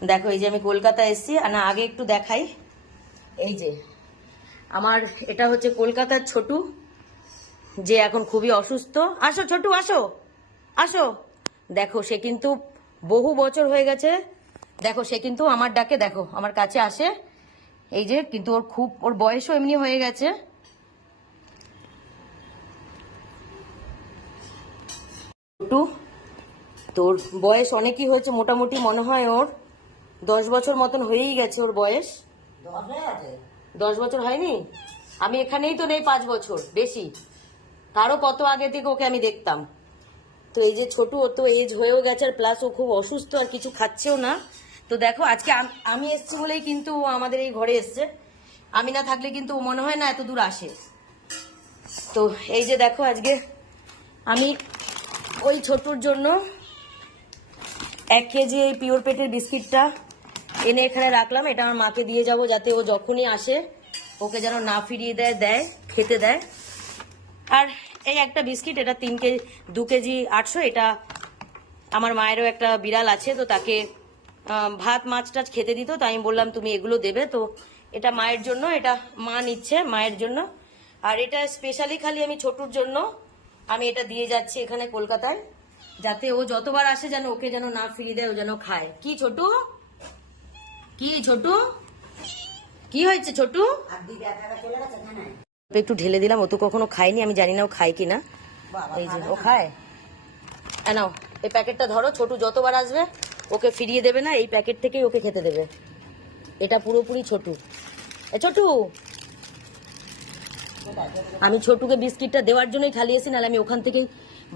দেখো এই যে আমি কলকাতা এসেছি, না আগে একটু দেখাই। এই যে আমার এটা হচ্ছে কলকাতার ছোটু, যে এখন খুবই অসুস্থ। আসো ছোটু, আসো আসো। দেখো সে কিন্তু বহু বছর হয়ে গেছে, দেখো সে কিন্তু আমার ডাকে দেখো আমার কাছে আসে। এই যে কিন্তু ওর বয়সও এমনি হয়ে গেছে। ছোটু তোর বয়স অনেকই হয়েছে, মোটামুটি মনে হয় ওর 10 বছর মতন হয়েই গেছে ওর বয়স। 10 বছর হয়নি? আমি এখানেই তো নেই 5 বছর বেশি, তারও কত আগে থেকে ওকে আমি দেখতাম। তো এই যে ছোটু, ও তো এজ হয়েও গেছে, আর প্লাস ও খুব অসুস্থ, আর কিছু খাচ্ছেও না। তো দেখো আজকে আমি এসছি বলেই কিন্তু ও আমাদের এই ঘরে এসছে, আমি না থাকলে কিন্তু ও মনে হয় না এত দূর আসে। তো এই যে দেখো আজকে আমি ওই ছোটুর জন্য 1 কেজি এই পিওর পেটের বিস্কিটটা এনে এখানে রাখলাম। এটা আমার মাকে দিয়ে যাব, যাতে ও যখনই আসে ওকে যেন না ফিরিয়ে দেয় খেতে দেয়। আর এই একটা বিস্কিট, এটা 2 কেজি 800। এটা আমার মায়েরও একটা বিড়াল আছে, তো তাকে ভাত মাছ টাছ খেতে দিত, তো আমি বললাম তুমি এগুলো দেবে। তো এটা মায়ের জন্য, এটা মা নিচ্ছে মায়ের জন্য। আর এটা স্পেশালি খালি আমি ছোটুর জন্য আমি এটা দিয়ে যাচ্ছি এখানে কলকাতায়, যাতে ও যতবার আসে যেন ওকে যেন না ফিরিয়ে দেয়, ও যেন খায়। কি ছোটু, কি ছোটু, কি হয়েছে ছোটু? একটু ঢেলে দিলাম, ও তো কখনো খায়নি, আমি জানি না ও খায় কিনা। এই যে ও খায়। নাও এই প্যাকেটটা ধরো, ছোটু যতবার আসবে ওকে ফিরিয়ে দেবে না, এই প্যাকেট থেকেই ওকে খেতে দেবে। এটা পুরোপুরি ছোটু। ছোটু, আমি ছোটুকে বিস্কিটটা দেওয়ার জন্যই খালি এসি, নাহলে আমি ওখান থেকেই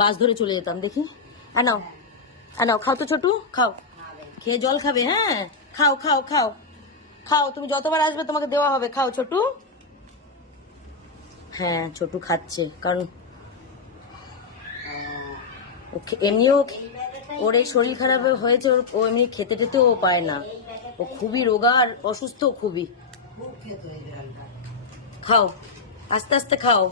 বাস ধরে চলে যেতাম। দেখি নাও নাও, খাও তো ছোটু, খাও, খেয়ে জল খাবে। হ্যাঁ খাও খাও খাও খাও, তুমি যতবার আসবে তোমাকে দেওয়া হবে, খাও ছোটু। হ্যাঁ ছোটু খাচ্ছে, কারণ এমনিও ওর এই শরীর খারাপ হয়েছে, ও এমনি খেতে টেতেও পায় না, ও খুবই রোগা আর অসুস্থ খুবই। খাও আস্তে আস্তে খাও।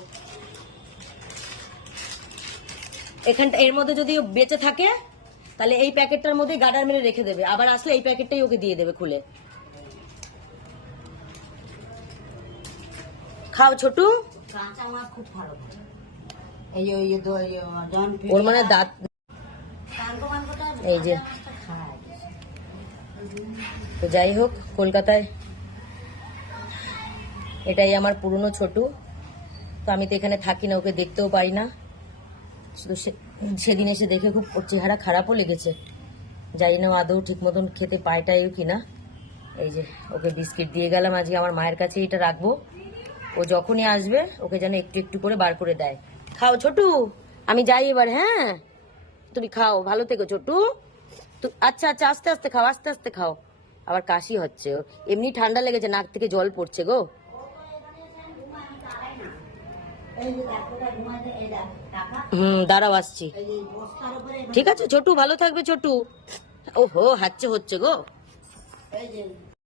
এখানটা এর মধ্যে যদি বেঁচে থাকে তাহলে এই প্যাকেটটার মধ্যে গার্ডার মেরে রেখে দেবে, আবার আসলে এই প্যাকেটটাই ওকে দিয়ে দেবে খুলে। খাও ছোটু। ওর মানে দাঁত, এই যে তো যাই হোক, কলকাতায় এটাই আমার পুরনো ছোটু। তো আমি তো এখানে থাকি না, ওকে দেখতেও পারি না, শুধু সেদিন এসে দেখে খুব ওর চেহারা খারাপও লেগেছে, জানি না আদৌ ঠিক মতন খেতে পায়টাইও কিনা। এই যে ওকে বিস্কিট দিয়ে গেলাম, আজকে আমার মায়ের কাছে এটা রাখবো, ও যখনই আসবে ওকে যেন একটু একটু করে বার করে দেয়। খাও ছোটু, আমি যাই এবার। হ্যাঁ তুমি খাও, ভালো থেকো ছোটু। আচ্ছা আচ্ছা, আস্তে আস্তে খাও, আস্তে আস্তে খাও। আবার কাশি হচ্ছে, এমনি ঠান্ডা লেগেছে, নাক থেকে জল পড়ছে গো। দাঁড়াও আসছি। ঠিক আছে ছোটু, ভালো থাকবে ছোটু। ওহো হাঁচছে হচ্ছে গো।